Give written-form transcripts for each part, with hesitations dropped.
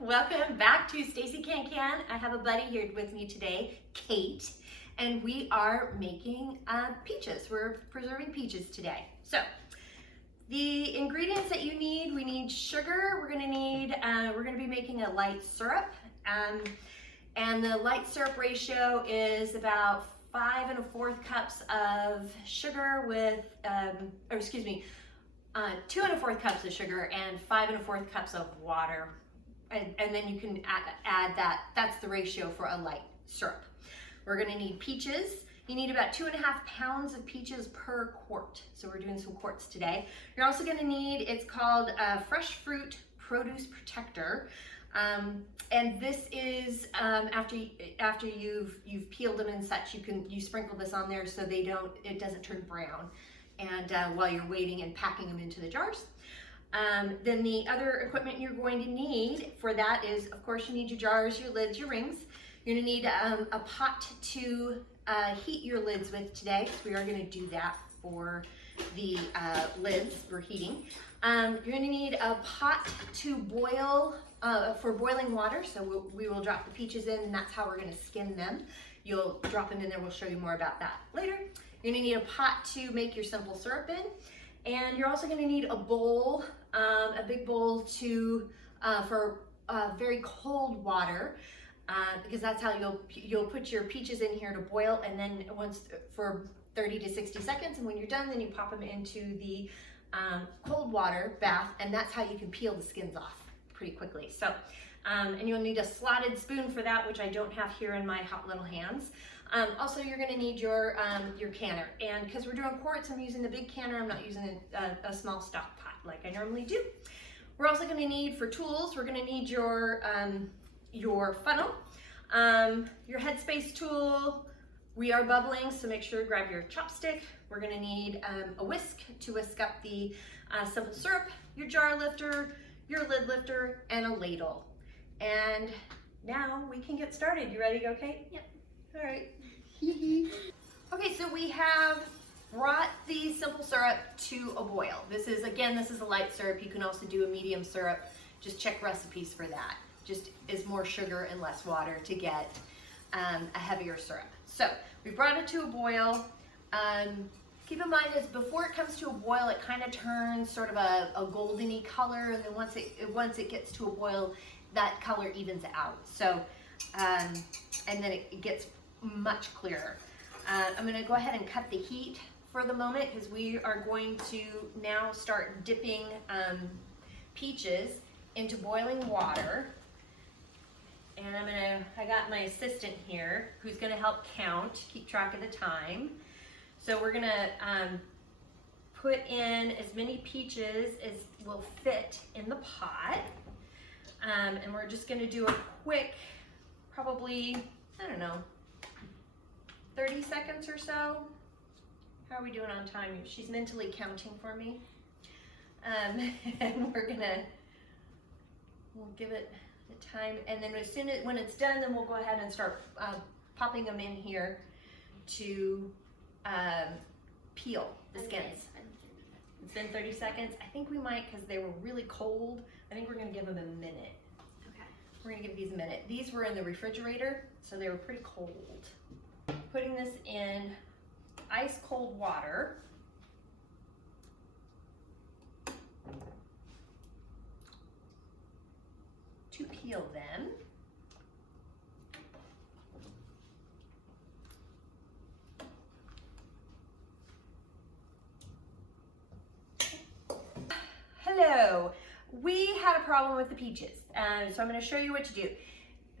Welcome back to Stacey Can Can. I have a buddy here with me today, Kate, and we are making peaches. We're preserving peaches today. So the ingredients that you need, we need sugar. We're gonna be making a light syrup, and the light syrup ratio is about 5 1/4 cups of sugar with, 2 1/4 cups of sugar and 5 1/4 cups of water. And then you can add that. That's the ratio for a light syrup. We're gonna need peaches. You need about 2.5 pounds of peaches per quart. So we're doing some quarts today. You're also gonna need, it's called Fresh Fruit Produce Protector. And this is after you've peeled them and such, you sprinkle this on there so it doesn't turn brown. And while you're waiting and packing them into the jars. Then the other equipment you're going to need for that is, of course, you need your jars, your lids, your rings. You're gonna need a pot to heat your lids with today. So we are gonna do that for the lids we're heating. You're gonna need a pot to boil, for boiling water. So we will drop the peaches in, and that's how we're gonna skin them. You'll drop them in there, we'll show you more about that later. You're gonna need a pot to make your simple syrup in. And you're also gonna need a bowl, a big bowl for very cold water, because that's how you'll put your peaches in here to boil, and then for 30 to 60 seconds, and when you're done, then you pop them into the cold water bath, and that's how you can peel the skins off pretty quickly. So, and you'll need a slotted spoon for that, which I don't have here in my hot little hands. Also, you're going to need your canner, and because we're doing quarts, I'm using the big canner. I'm not using a small stock pot like I normally do. We're also going to need, for tools, we're going to need your funnel, your Headspace tool. We are bubbling, so make sure to grab your chopstick. We're going to need a whisk to whisk up the simple syrup, your jar lifter, your lid lifter, and a ladle. And now we can get started. You ready to go, Kate? Yep. All right. Okay, so we have brought the simple syrup to a boil. This is a light syrup. You can also do a medium syrup. Just check recipes for that. Just is more sugar and less water to get a heavier syrup. So we brought it to a boil. Keep in mind is before it comes to a boil, it kind of turns sort of a golden-y color, and then once it gets to a boil, that color evens out. So, and then it gets much clearer. I'm gonna go ahead and cut the heat for the moment because we are going to now start dipping peaches into boiling water. And I got my assistant here who's gonna help count, keep track of the time. So we're gonna put in as many peaches as will fit in the pot. And we're just gonna do a quick, probably, I don't know, 30 seconds or so. How are we doing on time? She's mentally counting for me. And we'll give it the time. And then when it's done, then we'll go ahead and start popping them in here to peel the skins. It's been 30 seconds. I think we might, because they were really cold, I think we're gonna give them a minute. Okay. We're gonna give these a minute. These were in the refrigerator, so they were pretty cold. Putting this in ice cold water. To peel them. Hello. We had a problem with the peaches, so I'm going to show you what to do.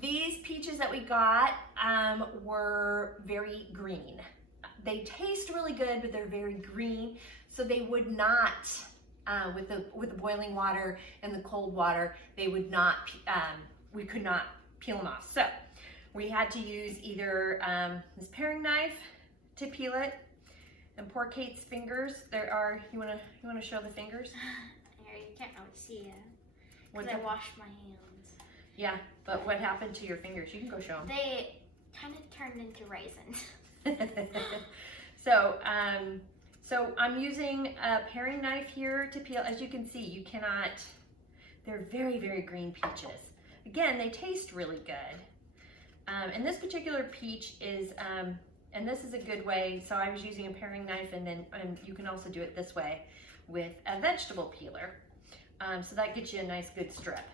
These peaches that we got were very green. They taste really good, but they're very green, so they would not, with the boiling water and the cold water, they would not. We could not peel them off. So we had to use either this paring knife to peel it, and poor Kate's fingers. You want to show the fingers? You can't really see it Because I washed my hands. Yeah, but what happened to your fingers? You can go show them. They kind of turned into raisins. So I'm using a paring knife here to peel. As you can see, you cannot, they're very, very green peaches. again, they taste really good. And this particular peach is, and this is a good way, so I was using a paring knife, and then you can also do it this way with a vegetable peeler. So that gets you a nice good strip.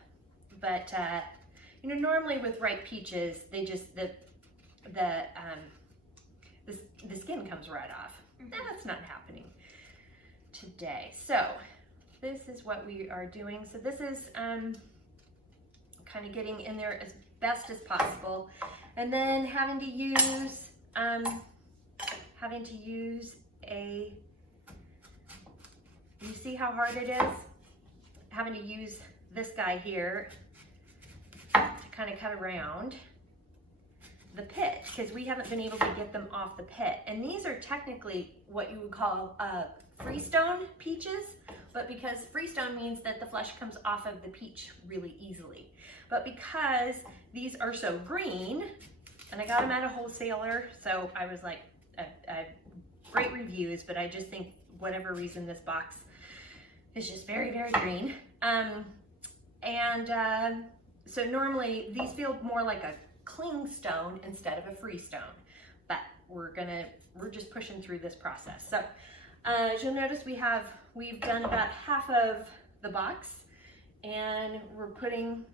But you know, normally with ripe peaches, they just, the skin comes right off. That's not happening today. So this is what we are doing. So this is kind of getting in there as best as possible, and then having to use a, you see how hard it is? Having to use this guy here to kind of cut around the pit, because we haven't been able to get them off the pit. And these are technically what you would call Freestone peaches, but because Freestone means that the flesh comes off of the peach really easily. But because these are so green, and I got them at a wholesaler, so I was like, great reviews, but I just think whatever reason this box is just very, very green. So normally these feel more like a clingstone instead of a freestone, but we're just pushing through this process. So as you'll notice, we've done about half of the box, and we're putting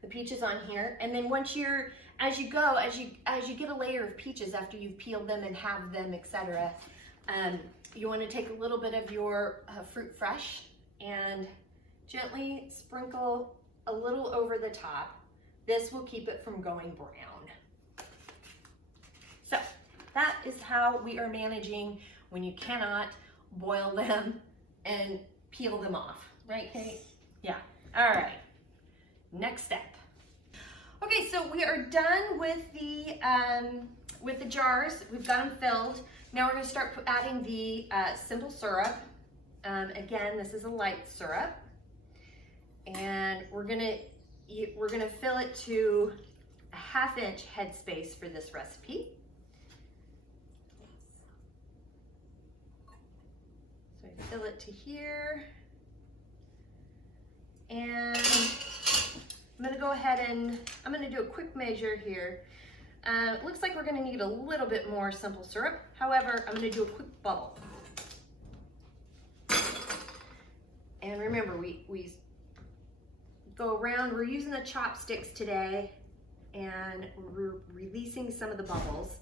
the peaches on here. And then as you get a layer of peaches after you've peeled them and have them, etc., you want to take a little bit of your fruit fresh and gently sprinkle a little over the top. This will keep it from going brown. So that is how we are managing when you cannot boil them and peel them off. Right, Kate? Yeah. All right. Next step. Okay, so we are done with the jars. We've got them filled. Now we're going to start adding the simple syrup. Again, this is a light syrup, and we're gonna fill it to a 1/2 inch headspace for this recipe. So I fill it to here, and I'm gonna go ahead and I'm gonna do a quick measure here. It looks like we're gonna need a little bit more simple syrup. However, I'm gonna do a quick bubble. And remember, we go around, we're using the chopsticks today, and we're releasing some of the bubbles.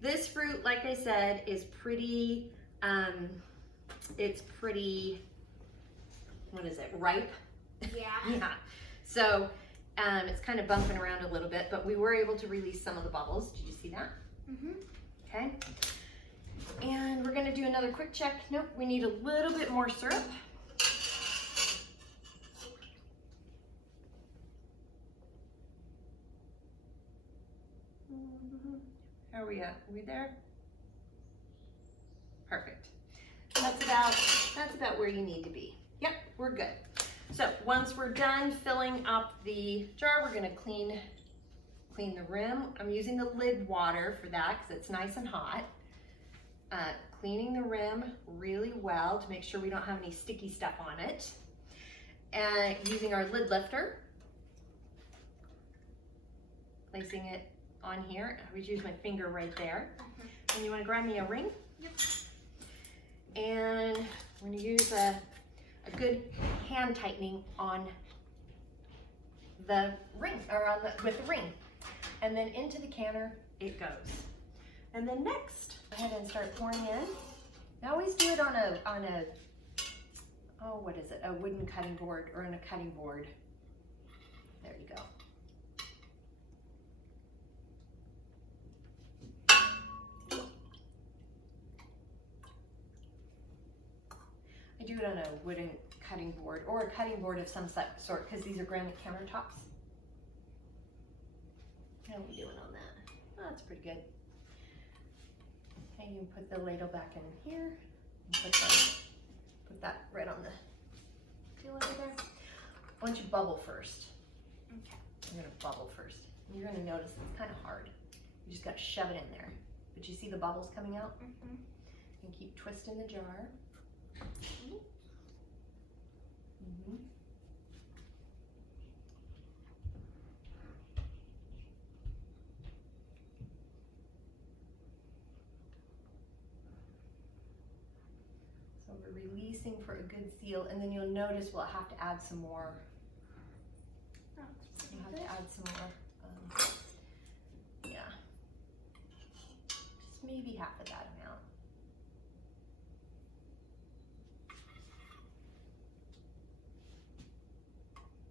This fruit, like I said, is pretty, it's pretty, what is it, ripe? Yeah. Yeah. So it's kind of bumping around a little bit, but we were able to release some of the bubbles. Did you see that? Mm-hmm. Okay. And we're gonna do another quick check. Nope, we need a little bit more syrup. How are we at? Are we there? Perfect. That's about where you need to be. Yep, we're good. So once we're done filling up the jar, we're gonna clean the rim. I'm using the lid water for that because it's nice and hot. Cleaning the rim really well to make sure we don't have any sticky stuff on it. And using our lid lifter, placing it on here. I would use my finger right there. And you want to grab me a ring? Yep. And I'm going to use a good hand tightening on the ring, or with the ring. And then into the canner it goes. And then next, go ahead and start pouring in. I always do it on a oh, what is it? A wooden cutting board, or on a cutting board. There you go. I do it on a wooden cutting board, or a cutting board of some sort, because these are granite countertops. How are we doing on that? Oh, that's pretty good. Okay, you can put the ladle back in here, and put that right on the peel over there. I want you to bubble first. Okay. I'm gonna bubble first. You're gonna notice it's kind of hard. You just gotta shove it in there. But you see the bubbles coming out? Mm-hmm. And keep twisting the jar. Mm-hmm. spacing for a good seal, and then you'll notice we'll have to add some more. You'll have to add some more. Yeah, just maybe half of that amount.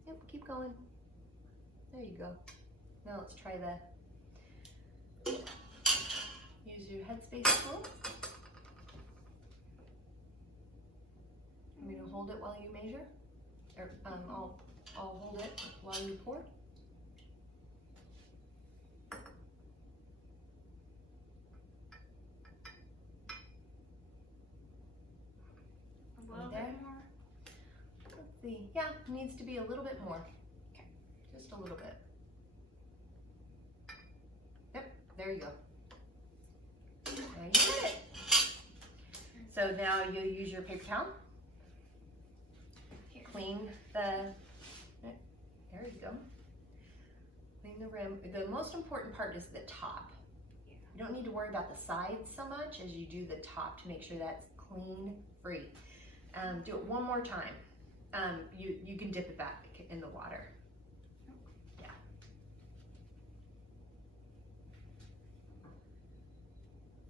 Yep, keep going. There you go. Now let's try use your Headspace tool. I'm going to hold it while you measure, or I'll hold it while you pour. A little bit more. Let's see. Yeah, it needs to be a little bit more. Okay, just a little bit. Yep, there you go. There you did it. So now you use your paper towel. Clean there you go. Clean the rim. The most important part is the top. You don't need to worry about the sides so much as you do the top to make sure that's clean, free. Do it one more time. You can dip it back in the water. Yeah.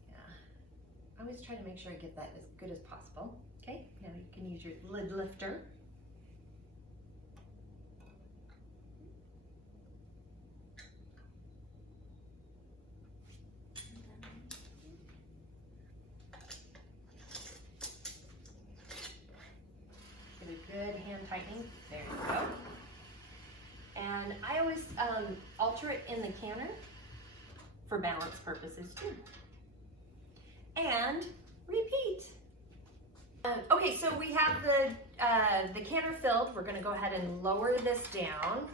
Yeah. I always try to make sure I get that as good as possible. Okay, now you can use your lid lifter. Good hand tightening. There you go. And I always alter it in the canner for balance purposes too. And repeat. Okay, so we have the canner filled. We're going to go ahead and lower this down.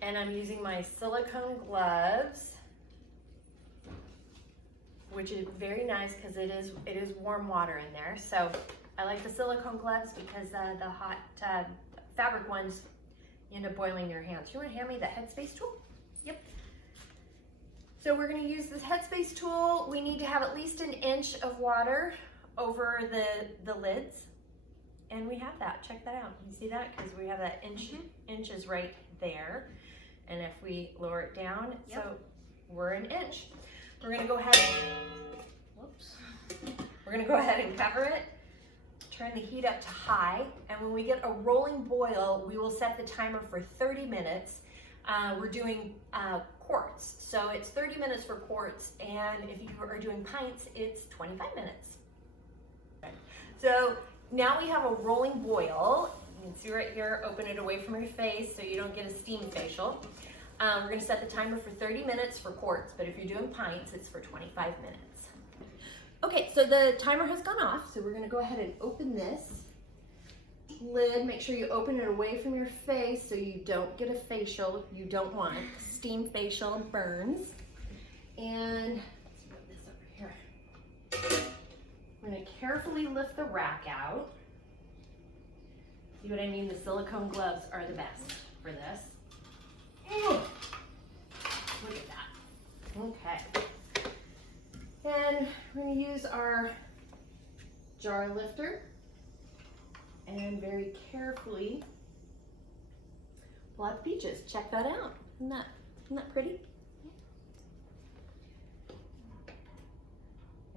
And I'm using my silicone gloves, which is very nice because it is warm water in there. So I like the silicone gloves because the hot fabric ones, you end up boiling your hands. You want to hand me the Headspace tool? Yep. So we're going to use this Headspace tool. We need to have at least 1 inch of water over the lids. And we have that. Check that out. You see that? Because we have that inch is right there. And if we lower it down, yep. So we're 1 inch. We're going to go ahead and cover it. Turn the heat up to high, and when we get a rolling boil, we will set the timer for 30 minutes. We're doing quarts, so it's 30 minutes for quarts, and if you are doing pints, it's 25 minutes. So now we have a rolling boil. You can see right here, open it away from your face so you don't get a steam facial. We're gonna set the timer for 30 minutes for quarts, but if you're doing pints, it's for 25 minutes. Okay, so the timer has gone off, so we're gonna go ahead and open this lid. Make sure you open it away from your face so you don't get a facial you don't want. Steam facial burns. And let's put this over here. We're gonna carefully lift the rack out. See what I mean? The silicone gloves are the best for this. Look at that. Okay. And we're going to use our jar lifter and very carefully pull out the peaches. Check that out. Isn't that pretty?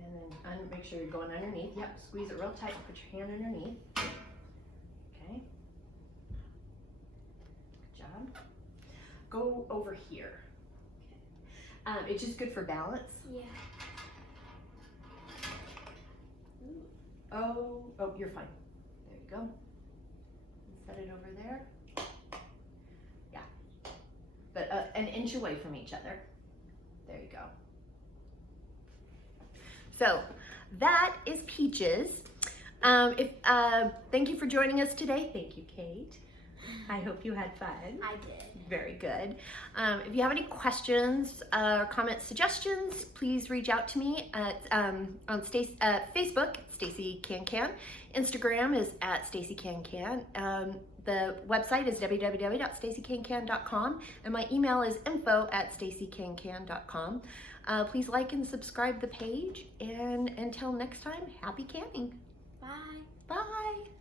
And then make sure you're going underneath. Yep, squeeze it real tight and put your hand underneath. Okay. Good job. Go over here. Okay. It's just good for balance. Yeah. Oh, you're fine. There you go. Set it over there. Yeah. But 1 inch away from each other. There you go. So that is peaches. Thank you for joining us today. Thank you, Kate. I hope you had fun. I did. Very good. If you have any questions or comments, suggestions, please reach out to me at on Facebook, Stacey Can. Instagram is at Stacey Can. The website is www.staceycancan.com, and my email is info@staceycancan.com. Please like and subscribe the page, and until next time, happy canning. Bye. Bye.